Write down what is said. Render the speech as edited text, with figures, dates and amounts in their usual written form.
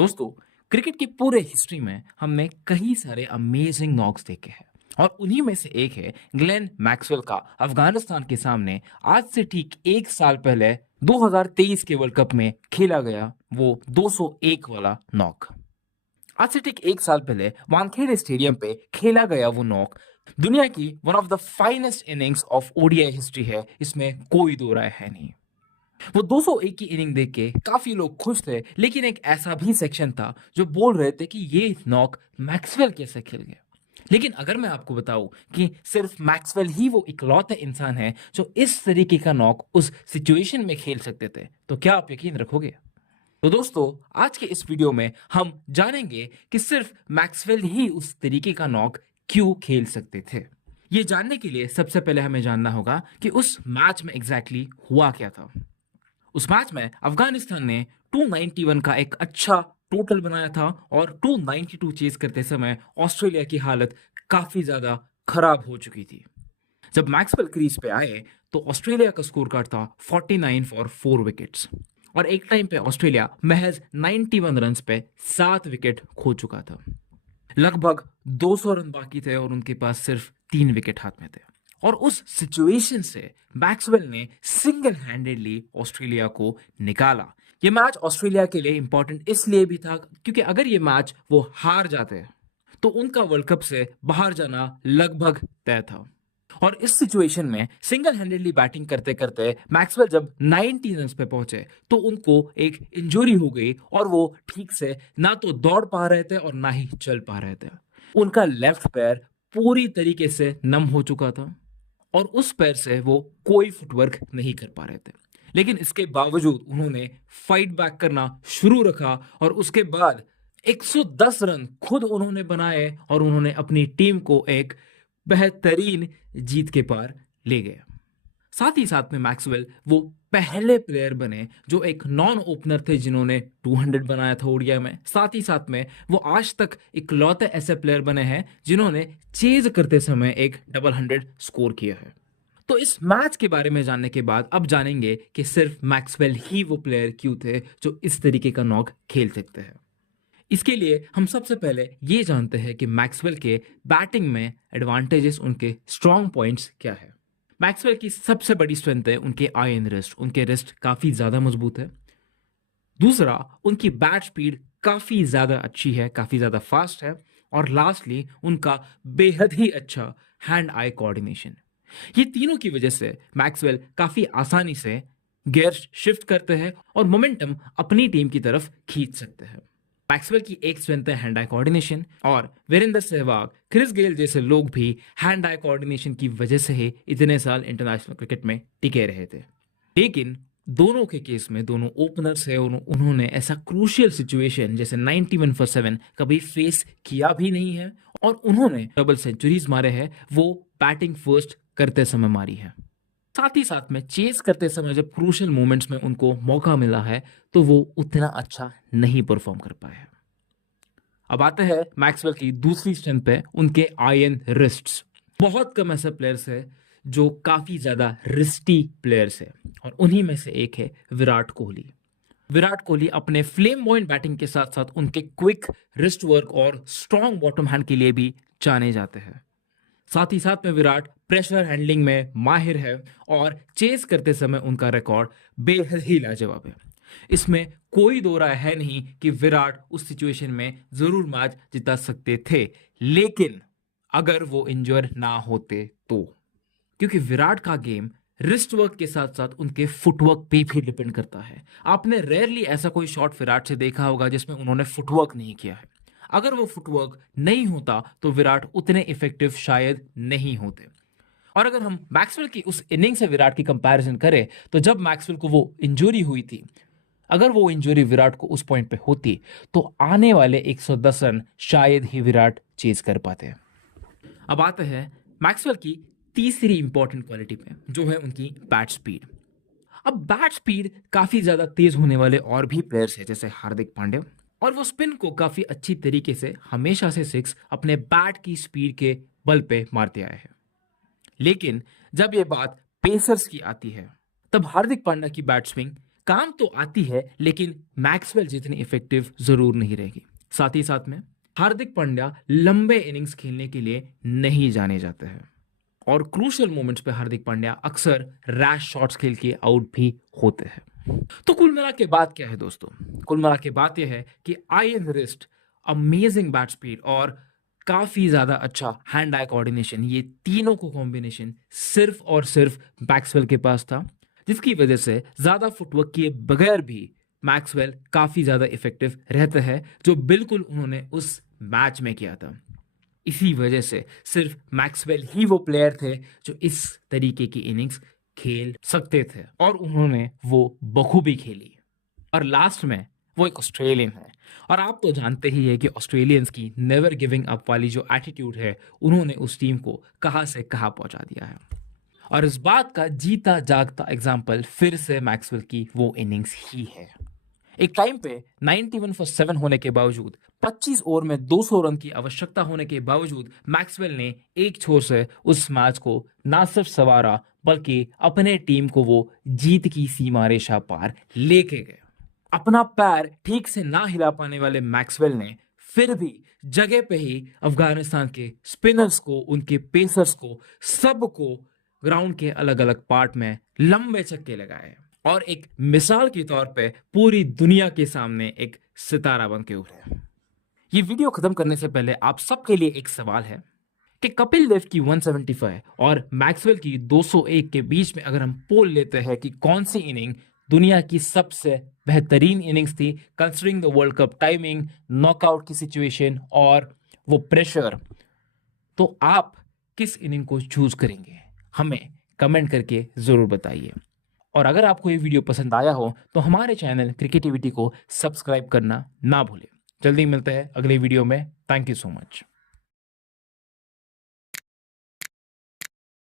दोस्तों, क्रिकेट की पूरे हिस्ट्री में हमने कई सारे अमेजिंग नॉक्स देखे हैं और उन्हीं में से एक है ग्लेन मैक्सवेल का अफगानिस्तान के सामने आज से ठीक एक साल पहले 2023 के वर्ल्ड कप में खेला गया वो 201 वाला नॉक। आज से ठीक एक साल पहले वानखेड़े स्टेडियम पे खेला गया वो नॉक दुनिया की one of the finest innings of ODI history है, इसमें कोई दो राय है नहीं। वो 201 की इनिंग देख के काफी लोग खुश थे, लेकिन एक ऐसा भी सेक्शन था जो बोल रहे थे कि ये नॉक मैक्सवेल कैसे खेल गए। लेकिन अगर मैं आपको बताऊं कि सिर्फ मैक्सवेल ही वो इकलौते इंसान है जो इस तरीके का नॉक उस सिचुएशन में खेल सकते थे, तो क्या आप यकीन रखोगे? तो दोस्तों, आज के इस वीडियो में हम जानेंगे कि सिर्फ मैक्सवेल ही उस तरीके का नॉक क्यों खेल सकते थे। ये जानने के लिए सबसे पहले हमें जानना होगा कि उस मैच में एग्जैक्टली हुआ क्या था। उस मैच में अफगानिस्तान ने 291 का एक अच्छा टोटल बनाया था और 292 चेज करते समय ऑस्ट्रेलिया की हालत काफी ज्यादा खराब हो चुकी थी। जब मैक्सवेल क्रीज पे आए तो ऑस्ट्रेलिया का स्कोर कार्ड था 49 फॉर 4 विकेट्स और एक टाइम पे ऑस्ट्रेलिया महज 91 रन्स पे 7 विकेट खो चुका था। लगभग 200 रन बाकी थे और उनके पास सिर्फ 3 विकेट हाथ में थे और उस सिचुएशन से मैक्सवेल ने सिंगल हैंडेडली ऑस्ट्रेलिया को निकाला। ये मैच ऑस्ट्रेलिया के लिए इंपॉर्टेंट इसलिए भी था क्योंकि अगर ये मैच वो हार जाते तो उनका वर्ल्ड कप से बाहर जाना लगभग तय था। और इस सिचुएशन में सिंगल हैंडेडली बैटिंग करते करते मैक्सवेल जब 90 रन पे पहुंचे तो उनको एक इंजरी हो गई और वो ठीक से ना तो दौड़ पा रहे थे और ना ही चल पा रहे थे। उनका लेफ्ट पैर पूरी तरीके से नम हो चुका था और उस पैर से वो कोई फुटवर्क नहीं कर पा रहे थे। लेकिन इसके बावजूद उन्होंने फाइट बैक करना शुरू रखा और उसके बाद 110 रन खुद उन्होंने बनाए और उन्होंने अपनी टीम को एक बेहतरीन जीत के पार ले गए। साथ ही साथ में मैक्सवेल वो पहले प्लेयर बने जो एक नॉन ओपनर थे जिन्होंने 200 बनाया था ओडीआई में। साथ ही साथ में वो आज तक इकलौते ऐसे प्लेयर बने हैं जिन्होंने चेज करते समय एक डबल 100 स्कोर किया है। तो इस मैच के बारे में जानने के बाद अब जानेंगे कि सिर्फ मैक्सवेल ही वो प्लेयर क्यों थे जो इस तरीके का नॉक खेल सकते हैं। इसके लिए हम सबसे पहले ये जानते हैं कि मैक्सवेल के बैटिंग में एडवांटेजेस, उनके स्ट्रॉन्ग पॉइंट्स क्या है। मैक्सवेल की सबसे बड़ी स्ट्रेंथ है उनके आयन रिस्ट। उनके रिस्ट काफी ज्यादा मजबूत है। दूसरा, उनकी बैट स्पीड काफी ज्यादा अच्छी है, काफी ज्यादा फास्ट है। और लास्टली, उनका बेहद ही अच्छा हैंड आई कोऑर्डिनेशन। ये तीनों की वजह से मैक्सवेल काफी आसानी से गियर शिफ्ट करते हैं और मोमेंटम अपनी टीम की तरफ खींच सकते हैं। मैक्सवेल की एक स्ट्रेंथ है हैंड आई कोऑर्डिनेशन और वीरेंद्र सहवाग, क्रिस गेल जैसे लोग भी हैंड आई कोऑर्डिनेशन की वजह से ही इतने साल इंटरनेशनल क्रिकेट में टिके रहे थे। लेकिन दोनों के केस में दोनों ओपनर्स है और उन्होंने ऐसा क्रूशियल सिचुएशन जैसे 91 फॉर 7 कभी फेस किया भी नहीं है और उन्होंने डबल सेंचुरीज मारे हैं वो बैटिंग फर्स्ट करते समय मारी है। साथ ही साथ में चेस करते समय जब क्रूशियल मोमेंट्स में उनको मौका मिला है तो वो उतना अच्छा नहीं परफॉर्म कर पाए हैं। अब आते हैं मैक्सवेल की दूसरी स्ट्रेंथ पे, उनके आयन रिस्ट्स। बहुत कम ऐसे प्लेयर्स है जो काफी ज्यादा रिस्टी प्लेयर्स है और उन्हीं में से एक है विराट कोहली। विराट कोहली अपने फ्लेम पॉइंट बैटिंग के साथ साथ उनके क्विक रिस्ट वर्क और स्ट्रॉन्ग बॉटम हैंड के लिए भी जाने जाते हैं। साथ ही साथ में विराट प्रेशर हैंडलिंग में माहिर है और चेस करते समय उनका रिकॉर्ड बेहद ही लाजवाब है। इसमें कोई दो राय है नहीं कि विराट उस सिचुएशन में जरूर मैच जिता सकते थे, लेकिन अगर वो इंजर ना होते तो। क्योंकि विराट का गेम रिस्ट वर्क के साथ साथ उनके फुटवर्क पे भी डिपेंड करता है। आपने रेयरली ऐसा कोई शॉट विराट से देखा होगा जिसमें उन्होंने फुटवर्क नहीं किया है। अगर वो फुटवर्क नहीं होता तो विराट उतने इफेक्टिव शायद नहीं होते। और अगर हम मैक्सवेल की उस इनिंग से विराट की कंपैरिजन करें तो जब मैक्सवेल को वो इंजरी हुई थी, अगर वो इंजरी विराट को उस पॉइंट पे होती तो आने वाले 110 रन शायद ही विराट चेज कर पाते। अब आते हैं मैक्सवेल की तीसरी इंपॉर्टेंट क्वालिटी पे, जो है उनकी बैट स्पीड। अब बैट स्पीड काफी ज्यादा तेज होने वाले और भी प्लेयर्स हैं जैसे हार्दिक पांड्या, और वो स्पिन को काफी अच्छी तरीके से हमेशा से सिक्स अपने बैट की स्पीड के बल पे मारते आए हैं। लेकिन जब ये बात पेसर्स की आती है तब हार्दिक पांड्या की बैट स्विंग काम तो आती है, लेकिन मैक्सवेल जितनी इफेक्टिव जरूर नहीं रहेगी। साथ ही साथ में हार्दिक पांड्या लंबे इनिंग्स खेलने के लिए नहीं जाने जाते हैं और क्रूशियल मोमेंट्स पे हार्दिक पांड्या अक्सर रैश शॉट्स खेल के आउट भी होते हैं। तो कुल मिला के बात क्या है दोस्तों? कुल मिला के बात यह है कि eye and wrist, amazing bat speed और काफी ज्यादा अच्छा हैंड आई कोऑर्डिनेशन, ये तीनों को कॉम्बिनेशन सिर्फ और सिर्फ मैक्सवेल के पास था, जिसकी वजह से ज्यादा फुटवर्क किए बगैर भी मैक्सवेल काफी ज्यादा इफेक्टिव रहते हैं, जो बिल्कुल उन्होंने उस मैच में किया था। इसी वजह से सिर्फ मैक्सवेल ही वो प्लेयर थे जो इस तरीके की इनिंग्स खेल सकते थे और उन्होंने वो बखूबी खेली। और लास्ट में वो एक ऑस्ट्रेलियन है और आप तो जानते ही है कि ऑस्ट्रेलियंस की नेवर गिविंग अप वाली जो एटीट्यूड है, उन्होंने उस टीम को कहां से कहां पहुंचा दिया है। और इस बात का जीता जागता एग्जाम्पल फिर से मैक्सवेल की वो इनिंग्स ही है। एक टाइम पे 91 फॉर 7 होने के बावजूद, 25 ओवर में 200 रन की आवश्यकता होने के बावजूद मैक्सवेल ने एक छोर से उस मैच को ना सिर्फ संवारा, बल्कि अपने टीम को वो जीत की सीमा रेखा पार लेके गए। अपना पैर ठीक से ना हिला पाने वाले मैक्सवेल ने फिर भी जगह पे ही अफगानिस्तान के स्पिनर्स को, उनके पेसर्स को, सबको ग्राउंड के अलग अलग पार्ट में लंबे छक्के लगाए और एक मिसाल के तौर पे पूरी दुनिया के सामने एक सितारा बन के उभरे। ये वीडियो खत्म करने से पहले आप सबके लिए एक सवाल है कि कपिल देव की 175 और मैक्सवेल की 201 के बीच में अगर हम पोल लेते हैं कि कौन सी इनिंग दुनिया की सबसे बेहतरीन इनिंग्स थी, considering the world cup timing, knockout की सिचुएशन और वो प्रेशर, तो आप किस इनिंग को चूज करेंगे? हमें कमेंट करके जरूर बताइए। और अगर आपको ये वीडियो पसंद आया हो तो हमारे चैनल क्रिकेटिविटी को सब्सक्राइब करना ना भूलें। जल्दी मिलते हैं अगले वीडियो में। Thank you so much.